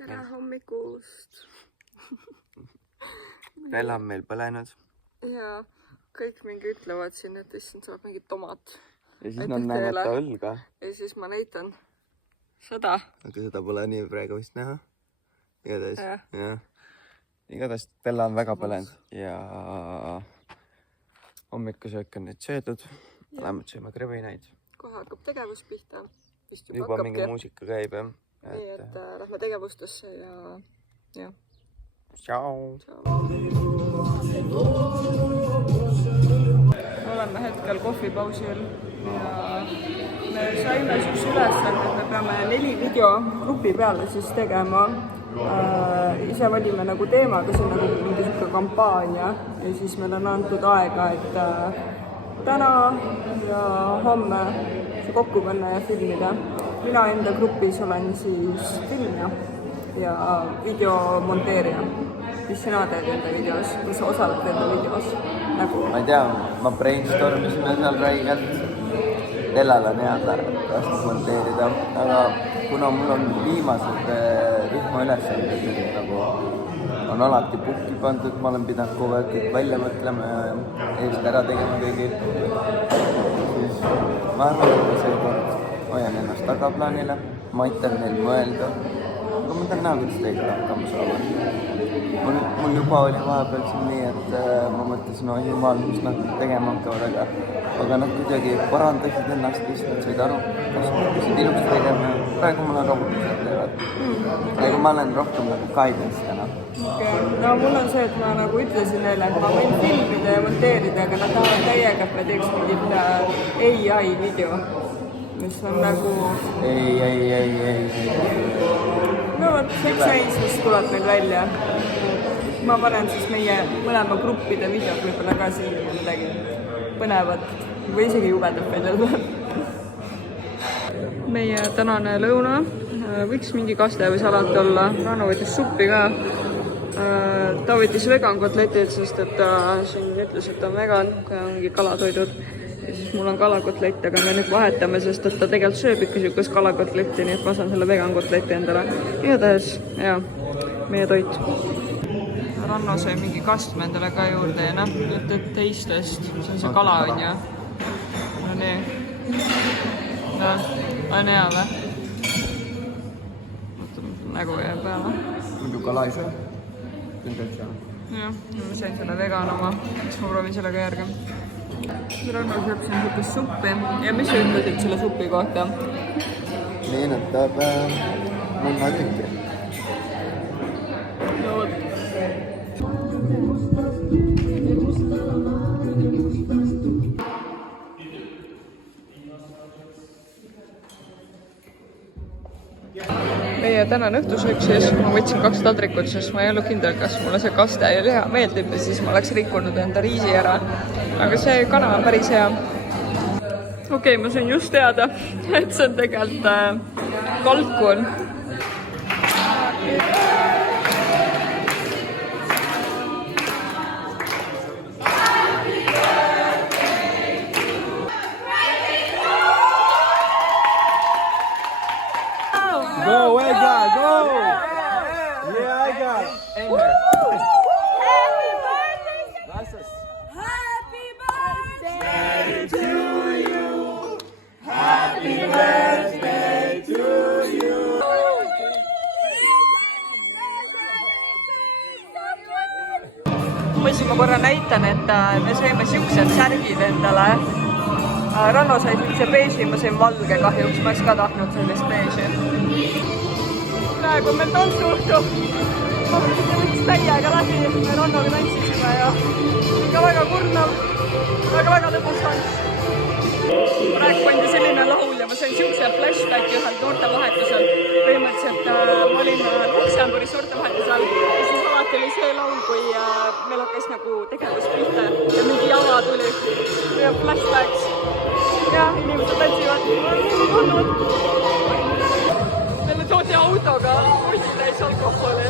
tere hommikust. Rella on meil põlenud. Ja kõik mingi ütlevad siin, et issand saab mingi tomat. Ja siis nad näevad ta õlga. Ja siis ma näitan seda. Aga seda pole nii praegu vist näha. Igatahes Bella on väga põlenud. Ja hommikusöök on nüüd söödud. Läheme sööme krõvinaid. Kohe hakkab tegevus pihta. Juba mingi muusika käib. Nii, et lähme tegevustesse ja. Tšau! Oleme hetkel kohvipausil ja me saime siis ülesanne, et me peame 4 video grupi peale siis tegema. Ise valime nagu teemaga, see on nagu mingi suhke kampaania ja siis meil on antud aega, et täna ja homme see kokku panna ja filmida. Mina enda grupis olen siis filmija ja video monteerija. Mis sina teed enda videos? Kui sa osaled enda videos? Nagu? Ma ei tea, ma brainstormisime seal räigelt. Bellal on head vast monteerida, aga kuna mul on viimased rühma ülesanded, nagu on alati pukki pandud, ma olen pidanud kogu aeg kõik välja mõtlema ja eest ära tegema kõigil, siis ma arvan, et ma seekord hoian ennast tagaplaanile, ma aitan neil mõelda, aga ma tahan näha, kuidas teile hakkama saavad. Mul juba oli vahepeal siin nii, et ma mõtlesin, no jumal, mis nad tegema hakkavad, aga nad kuidagi parandasid ennast, mis nad said aru, kas hakkasid ilusti tegema ja praegu mul on rohkem, mis nad teevad. Aga ma olen rohkem nagu guidance täna. No mul on see, et ma nagu ütlesin neile, et ma võin filmida ja monteerida, aga nad tahavad täiega, et me teeks mingit AI video, mis on nagu... Ei. No vot, üks seis, mis tuleb meil välja. Ma panen siis meie mõlema gruppide videod võib-olla ka siin midagi põnevat või isegi jubedat välja tuleb. Meie tänane lõuna võiks mingi kaste või salat olla. Rano võttis suppi ka. Ta võttis vegan kotletid, sest et ta siin ütles, et ta on vegan, kui on mingi kalatoidud. Ja siis mul on kalakotlett, aga me nüüd vahetame, sest et ta tegelikult sööb ikka siukest kalakotletti, nii et ma saan selle vegan kotleti endale. Igatahes, ja, meie toit. Ranno sai mingi kastme endale ka juurde ja noh, teistest, see on see kala on ju. No nii. No, on hea või? Nägu jääb peale. Muidu kala ei söö. Jah, ma sain selle vegan oma, siis ma proovin sellega järgi. Ranno sööb siin sütust suppi ja mis sa ütlesid selle supi kohta? Meenutab munatükki. No vot. Meie tänane õhtusöök siis, ma võtsin 2 taldrikut, sest ma ei olnud kindel, kas mulle see kaste ja liha meeldib ja siis ma oleks rikkunud enda riisi ära. Aga see kana on päris hea. Okei, ma sain just teada, et see on tegelikult kalkun. Go, Edgar, go! Yeah, I got it. Happy birthday! Gracias. Happy birthday To you. Happy birthday to you. Võisin ma korra näitan, et me saime siuksed särgid endale. Ranno sai sellise beeži, ma sain valge kahjuks, ma oleks ka tahtnud sellist beeži. Praegu meil tantsuhtu. Ma võttis täiega läbi, me Rannoga tantsisime ja ikka väga kurnav, väga lõbus tants. Praegu pandi selline laul ja ma sain siukse flashbacki ühelt noortevahetusel. Põhimõtteliselt ma olin Luksemburgis noortevahetusel ja siis alati oli see laul, kui meil hakkas nagu tegevus pihta ja mingi jama tuli ja flashbacks. Ja inimesed tantsivad. Meile toodi autoga postitäis alkoholi.